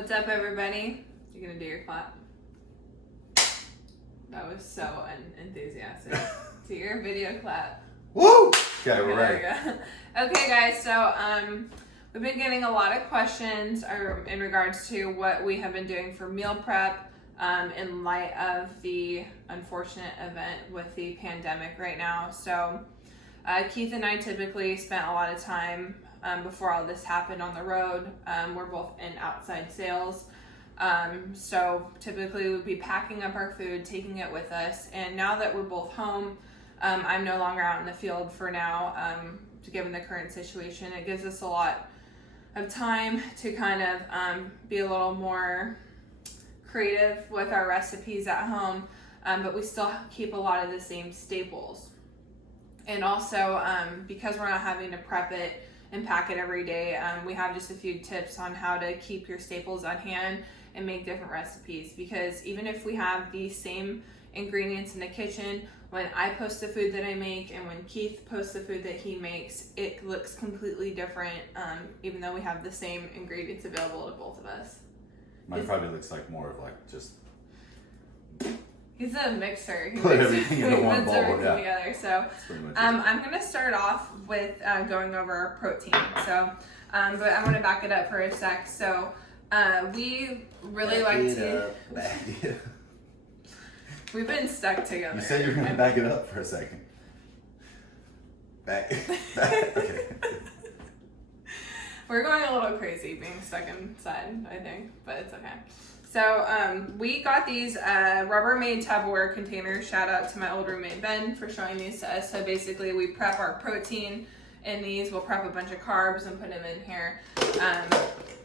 What's up, everybody? You're gonna do your clap. That was so unenthusiastic. Do your video clap. Woo! Okay, we're ready. Okay, guys. So we've been getting a lot of questions in regards to what we have been doing for meal prep in light of the unfortunate event with the pandemic right now. So Keith and I typically spent a lot of time before all this happened on the road. We're both in outside sales. So typically we'd be packing up our food, taking it with us. And now that we're both home, I'm no longer out in the field for now, given the current situation. It gives us a lot of time to kind of be a little more creative with our recipes at home, but we still keep a lot of the same staples. And also, because we're not having to prep it and pack it every day, we have just a few tips on how to keep your staples on hand and make different recipes. Because even if we have the same ingredients in the kitchen, when I post the food that I make and when Keith posts the food that he makes, it looks completely different, even though we have the same ingredients available to both of us. Mine probably looks like more of like just... He's a mixer. He put everything into one bowl, everything together. So I'm going to start off with going over our protein. So, but I want to back it up for a sec. So we really like to... We've been stuck together. You said you were going to back it up for a second. Back. Okay. We're going a little crazy being stuck inside, I think, but it's okay. So we got these Rubbermaid Tupperware containers. Shout out to my old roommate Ben for showing these to us. So basically we prep our protein in these. We'll prep a bunch of carbs and put them in here.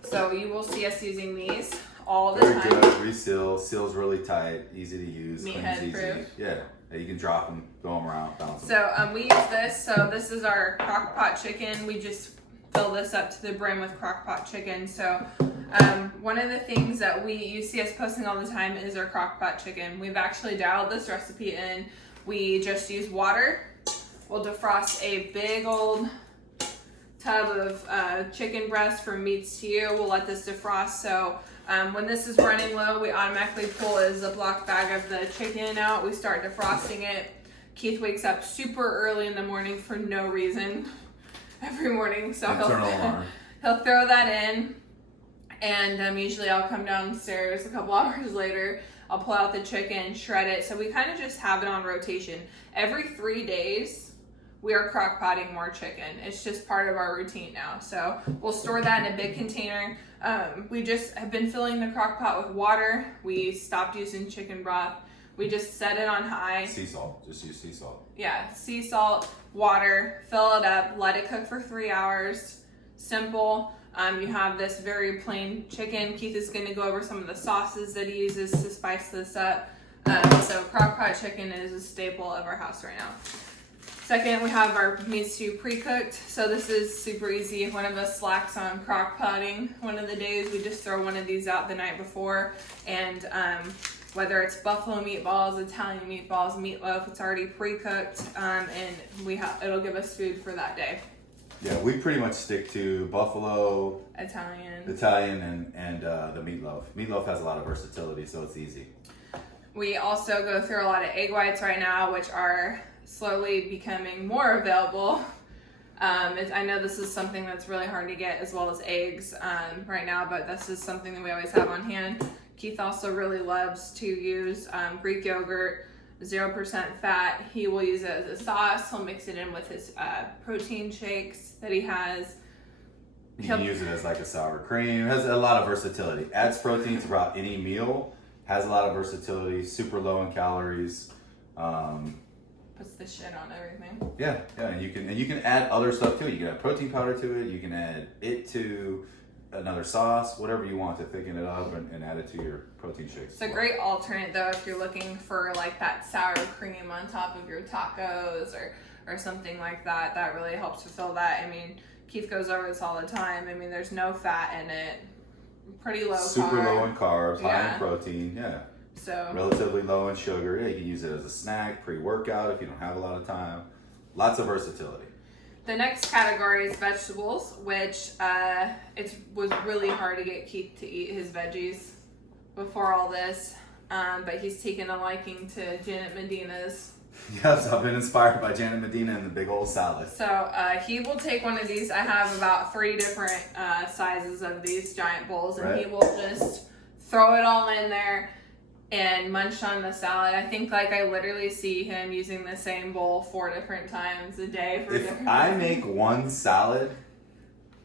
So you will see us using these all the time. Very good. Reseal. Seals really tight. Easy to use. Meathead proof. Yeah. You can drop them, throw them around, bounce them. So we use this. So this is our crock pot chicken. We just fill this up to the brim with crock pot chicken. So one of the things that you see us posting all the time is our crock pot chicken. We've actually dialed this recipe in. We just use water. We'll defrost a big old tub of chicken breast from meats to you. We'll let this defrost. So when this is running low, we automatically pull a Ziploc bag of the chicken out. We start defrosting it. Keith wakes up super early in the morning for no reason every morning. So he'll throw that in. And usually I'll come downstairs a couple hours later. I'll pull out the chicken, shred it. So we kind of just have it on rotation. Every 3 days, we are crock potting more chicken. It's just part of our routine now. So we'll store that in a big container. We just have been filling the crock pot with water. We stopped using chicken broth. We just set it on high. Sea salt. Just use sea salt. Yeah, sea salt, water, fill it up, let it cook for 3 hours. Simple. You have this very plain chicken. Keith is going to go over some of the sauces that he uses to spice this up. So crock pot chicken is a staple of our house right now. Second, we have our meat stew pre-cooked. So this is super easy. If one of us slacks on crock potting one of the days, we just throw one of these out the night before. And whether it's buffalo meatballs, Italian meatballs, meatloaf, it's already pre-cooked, and it'll give us food for that day. Yeah, we pretty much stick to buffalo, Italian, and the meatloaf. Meatloaf has a lot of versatility, so it's easy. We also go through a lot of egg whites right now, which are slowly becoming more available. I know this is something that's really hard to get, as well as eggs right now, but this is something that we always have on hand. Keith also really loves to use Greek yogurt, 0% fat. He will use it as a sauce. He'll mix it in with his protein shakes that he has. You can use it as like a sour cream. It has a lot of versatility. Adds protein to about any meal. Has a lot of versatility. Super low in calories. Puts the shit on everything. Yeah, and you can add other stuff to it. You can add protein powder to it. You can add it to another sauce, whatever you want to thicken it up and add it to your protein shakes. It's a great alternate though if you're looking for like that sour cream on top of your tacos or something like that. That really helps fulfill that. I mean, Keith goes over this all the time. I mean, there's no fat in it. Pretty low Super carb. Low in carbs, Yeah. high in protein, yeah. So relatively low in sugar. Yeah, you can use it as a snack, pre-workout if you don't have a lot of time. Lots of versatility. The next category is vegetables, which it was really hard to get Keith to eat his veggies before all this, but he's taken a liking to Janet Medina's. Yes, I've been inspired by Janet Medina and the big old salad. So he will take one of these. I have about 3 different sizes of these giant bowls, and he will just throw it all in there and munch on the salad. I think like I literally see him using the same bowl 4 different times a day. If I make one salad,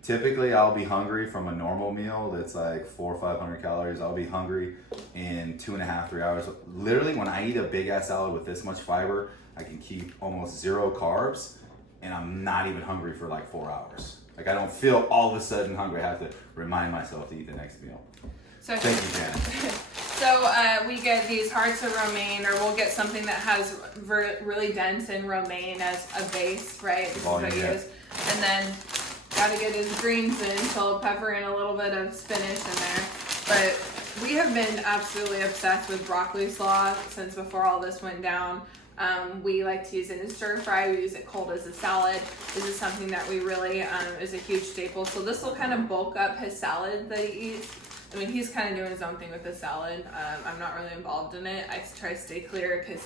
typically I'll be hungry from a normal meal that's like 400 or 500 calories. I'll be hungry in 2.5, 3 hours. Literally, when I eat a big ass salad with this much fiber, I can keep almost 0 carbs, and I'm not even hungry for like 4 hours. Like I don't feel all of a sudden hungry. I have to remind myself to eat the next meal. So thank you, Janet. So we get these hearts of romaine, or we'll get something that has really dense in romaine as a base, right? This is what you use. And then got to get his greens in, so pepper and a little bit of spinach in there. But we have been absolutely obsessed with broccoli slaw since before all this went down. We like to use it in stir fry. We use it cold as a salad. This is something that we really is a huge staple. So this will kind of bulk up his salad that he eats. I mean, he's kind of doing his own thing with the salad. I'm not really involved in it. I try to stay clear because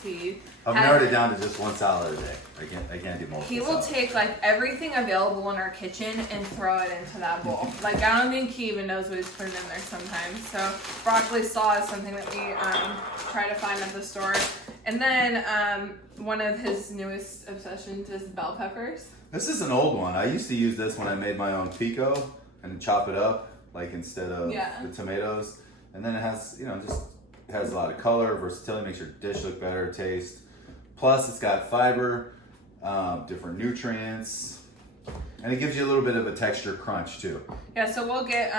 I've narrowed it down to just one salad a day. I can't do multiple. He will take like everything available in our kitchen and throw it into that bowl. Like I don't think he even knows what he's putting in there sometimes. So broccoli slaw is something that we try to find at the store. And then one of his newest obsessions is bell peppers. This is an old one. I used to use this when I made my own pico and chop it up. Like instead of the tomatoes, and then it has, it has a lot of color, versatility, makes your dish look better, taste. Plus, it's got fiber, different nutrients, and it gives you a little bit of a texture crunch too. Yeah, so we'll get,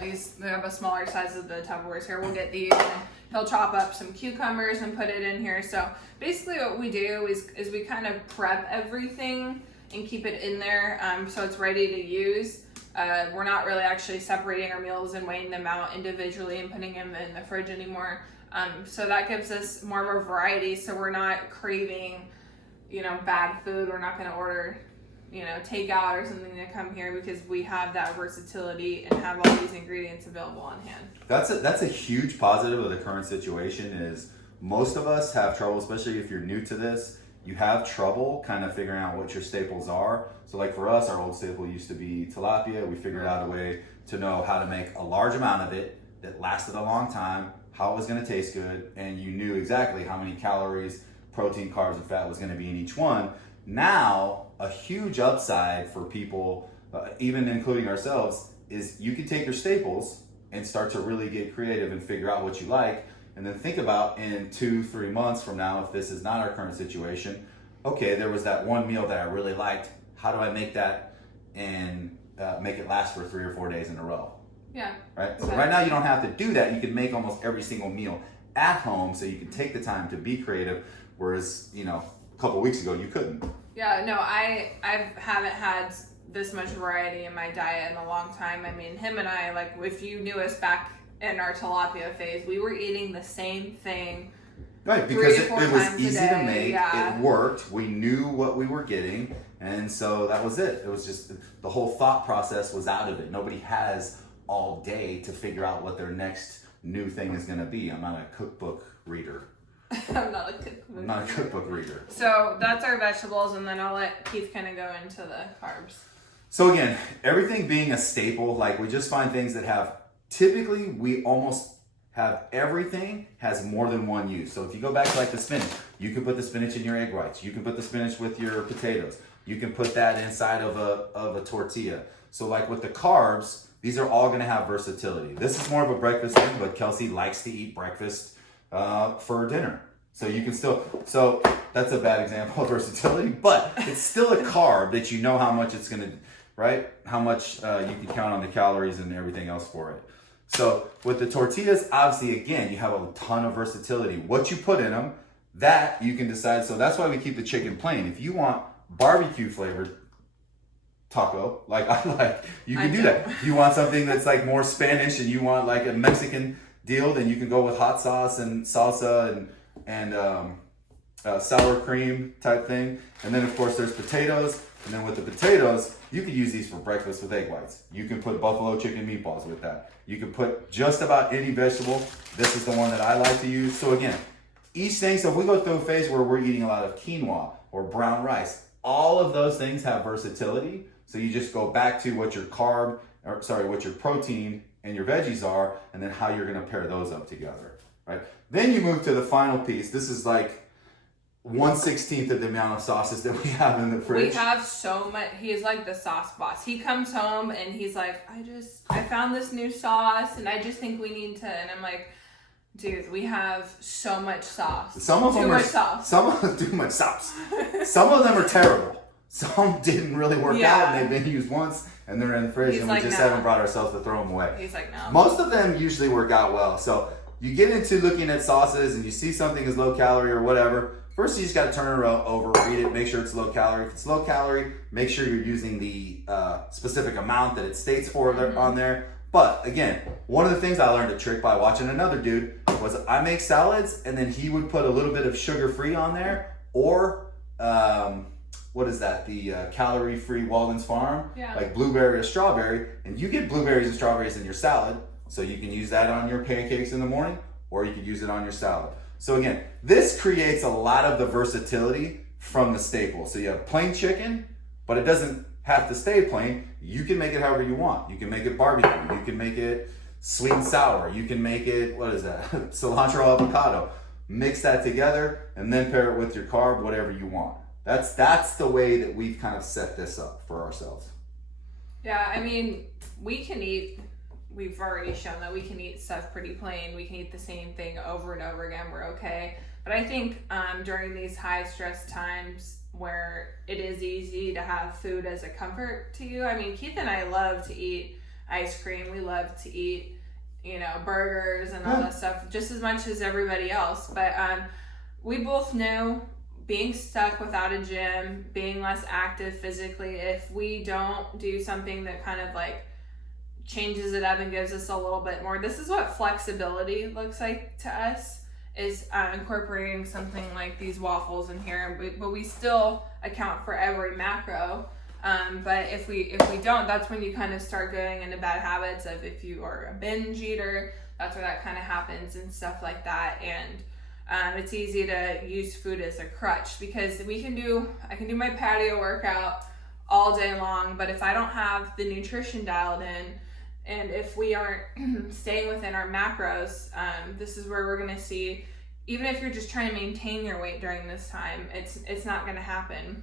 these. They have a smaller size of the Tupperwares here. We'll get these, and he'll chop up some cucumbers and put it in here. So basically, what we do is we kind of prep everything and keep it in there, so it's ready to use. We're not really actually separating our meals and weighing them out individually and putting them in the fridge anymore. So that gives us more of a variety. So we're not craving, bad food. We're not going to order, takeout or something to come here because we have that versatility and have all these ingredients available on hand. That's a huge positive of the current situation is most of us have trouble, especially if you're new to this. You have trouble kind of figuring out what your staples are. So like for us, our old staple used to be tilapia. We figured out a way to know how to make a large amount of it that lasted a long time, how it was going to taste good, and you knew exactly how many calories, protein, carbs, and fat was going to be in each one. Now, a huge upside for people, even including ourselves, is you can take your staples and start to really get creative and figure out what you like. And then think about in 2-3 months from now, if this is not our current situation, okay, there was that one meal that I really liked. How do I make that and make it last for 3 or 4 days in a row? Yeah. Right? Exactly. So right now you don't have to do that. You can make almost every single meal at home so you can take the time to be creative, whereas, a couple weeks ago you couldn't. Yeah, no, I haven't had this much variety in my diet in a long time. I mean, him and I, like, if you knew us back in our tilapia phase, we were eating the same thing. Right, because it was easy to make. Yeah. It worked. We knew what we were getting, and so that was it. It was just the whole thought process was out of it. Nobody has all day to figure out what their next new thing is going to be. I'm not a cookbook reader. I'm not a cookbook reader. So that's our vegetables, and then I'll let Keith kind of go into the carbs. So again, everything being a staple, like we just find things that have. Typically, we almost have everything has more than one use. So if you go back to like the spinach, you can put the spinach in your egg whites. You can put the spinach with your potatoes. You can put that inside of a tortilla. So like with the carbs, these are all going to have versatility. This is more of a breakfast thing, but Kelsey likes to eat breakfast for dinner. So you can still, so that's a bad example of versatility, but it's still a carb that you know how much it's going to, right? How much you can count on the calories and everything else for it. So with the tortillas, obviously, again, you have a ton of versatility. What you put in them, that you can decide. So that's why we keep the chicken plain. If you want barbecue flavored taco, like I like, you can do that. If you want something that's like more Spanish and you want like a Mexican deal, then you can go with hot sauce and salsa and sour cream type thing. And then of course there's potatoes. And then with the potatoes, you could use these for breakfast with egg whites. You can put buffalo chicken meatballs with that. You can put just about any vegetable. This is the one that I like to use. So again, each thing, so if we go through a phase where we're eating a lot of quinoa or brown rice, all of those things have versatility. So you just go back to what your what your protein and your veggies are, and then how you're gonna pair those up together, right? Then you move to the final piece. This is like 1/16 of the amount of sauces that we have in the fridge. We have so much. He's like the sauce boss. He comes home and he's like, I found this new sauce and I just think we need to, and I'm like, dude, we have so much sauce. Some of them are sauce. Some of them too much sauce. Some of them are terrible. Some didn't really work out and they've been used once and they're in the fridge and we just haven't brought ourselves to throw them away. He's like, no. Most of them usually work out well. So you get into looking at sauces and you see something is low calorie or whatever. First, you just got to turn it over, read it, make sure it's low calorie. If it's low calorie, make sure you're using the specific amount that it states for on there. But again, one of the things I learned a trick by watching another dude was I make salads and then he would put a little bit of sugar-free on there, or what is that? The calorie-free Walden's Farm, like blueberry or strawberry, and you get blueberries and strawberries in your salad, so you can use that on your pancakes in the morning, or you could use it on your salad. So again, this creates a lot of the versatility from the staple. So you have plain chicken, but it doesn't have to stay plain. You can make it however you want. You can make it barbecue. You can make it sweet and sour. You can make it, what is that? Cilantro avocado. Mix that together and then pair it with your carb, whatever you want. That's the way that we've kind of set this up for ourselves. Yeah, I mean, we've already shown that we can eat stuff pretty plain. We can eat the same thing over and over again. We're okay. But I think during these high stress times where it is easy to have food as a comfort to you. I mean, Keith and I love to eat ice cream. We love to eat, burgers and all that stuff just as much as everybody else. But we both know being stuck without a gym, being less active physically, if we don't do something that kind of like changes it up and gives us a little bit more. This is what flexibility looks like to us, is incorporating something like these waffles in here, but we still account for every macro. But if we don't, that's when you kind of start going into bad habits of, if you are a binge eater, that's where that kind of happens and stuff like that. And it's easy to use food as a crutch, because I can do my patio workout all day long, but if I don't have the nutrition dialed in, and if we aren't staying within our macros, this is where we're going to see, even if you're just trying to maintain your weight during this time, it's not going to happen.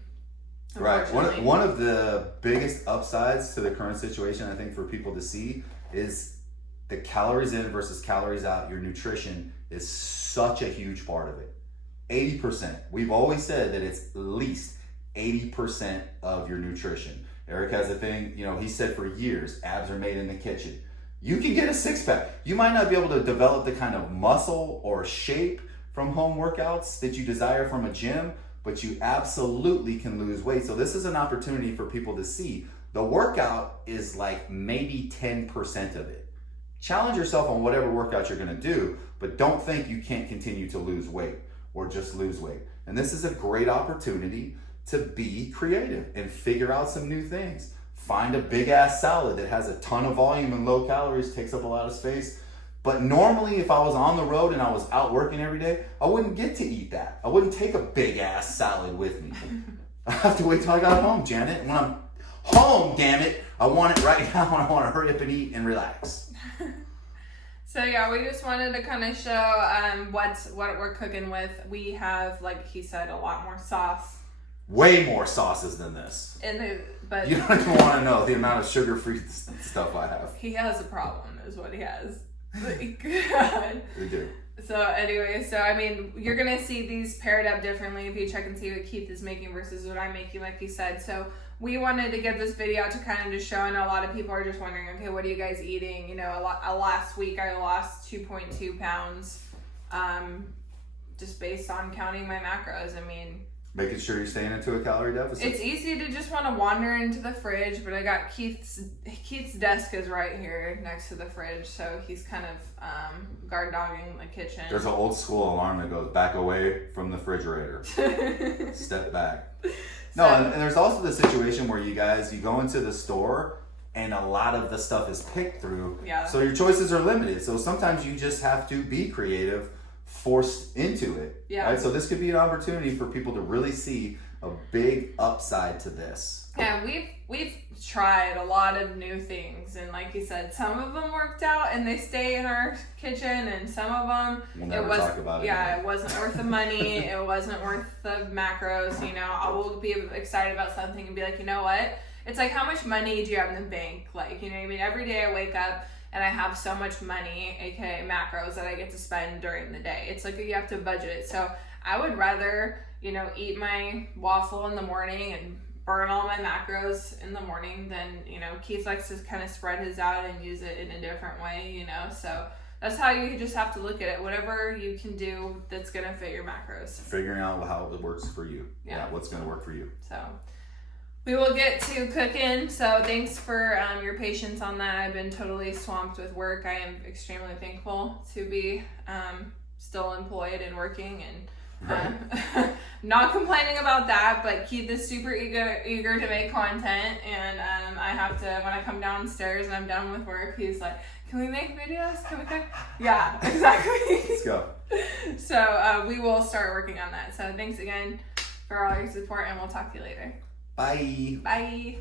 Right. One of the biggest upsides to the current situation, I think, for people to see is the calories in versus calories out. Your nutrition is such a huge part of it. 80%. We've always said that it's at least 80% of your nutrition. Eric has a thing, he said for years, abs are made in the kitchen. You can get a six-pack. You might not be able to develop the kind of muscle or shape from home workouts that you desire from a gym, but you absolutely can lose weight. So this is an opportunity for people to see. The workout is like maybe 10% of it. Challenge yourself on whatever workout you're gonna do, but don't think you can't continue to lose weight or just lose weight. And this is a great opportunity to be creative and figure out some new things. Find a big ass salad that has a ton of volume and low calories, takes up a lot of space. But normally if I was on the road and I was out working every day, I wouldn't get to eat that. I wouldn't take a big ass salad with me. I have to wait till I got home, Janet. And when I'm home, damn it, I want it right now and I want to hurry up and eat and relax. So yeah, we just wanted to kind of show what we're cooking with. We have, like he said, a lot more sauce. Way more sauces than this. But you don't even want to know the amount of sugar-free stuff I have. He has a problem, is what he has. We do. So anyway, I mean, you're gonna see these paired up differently if you check and see what Keith is making versus what I'm making, like he said. So we wanted to get this video out to kind of just show. I know a lot of people are just wondering, okay, what are you guys eating? Last week I lost 2.2 pounds, just based on counting my macros. I mean, making sure you're staying into a calorie deficit. It's easy to just want to wander into the fridge, but I got Keith's desk is right here next to the fridge, so he's kind of guard dogging the kitchen. There's an old school alarm that goes back away from the refrigerator. Step back. No, and there's also the situation where you go into the store and a lot of the stuff is picked through. Yeah. So your choices are limited. So sometimes you just have to be creative, forced into it. Yeah. Right? So this could be an opportunity for people to really see a big upside to this. Yeah, we've tried a lot of new things, and like you said, some of them worked out and they stay in our kitchen, and some of them We'll never talk about it. Yeah, again. it wasn't worth the money. It wasn't worth the macros. You know, I will be excited about something and be like, you know what? It's like, how much money do you have in the bank? Like, you know what I mean? Every day I wake up and I have so much money, aka macros, that I get to spend during the day. It's like you have to budget it. So I would rather, you know, eat my waffle in the morning and burn all my macros in the morning than, you know, Keith likes to kind of spread his out and use it in a different way, you know. So that's how you just have to look at it. Whatever you can do that's going to fit your macros. Figuring out how it works for you. Yeah. What's going to work for you. So we will get to cooking. So thanks for your patience on that. I've been totally swamped with work. I am extremely thankful to be still employed and working, and not complaining about that, but Keith is super eager to make content, and I have to, when I come downstairs and I'm done with work, he's like, can we make videos? Can we cook? Yeah, exactly. Let's go. So we will start working on that. So thanks again for all your support, and we'll talk to you later. Bye. Bye.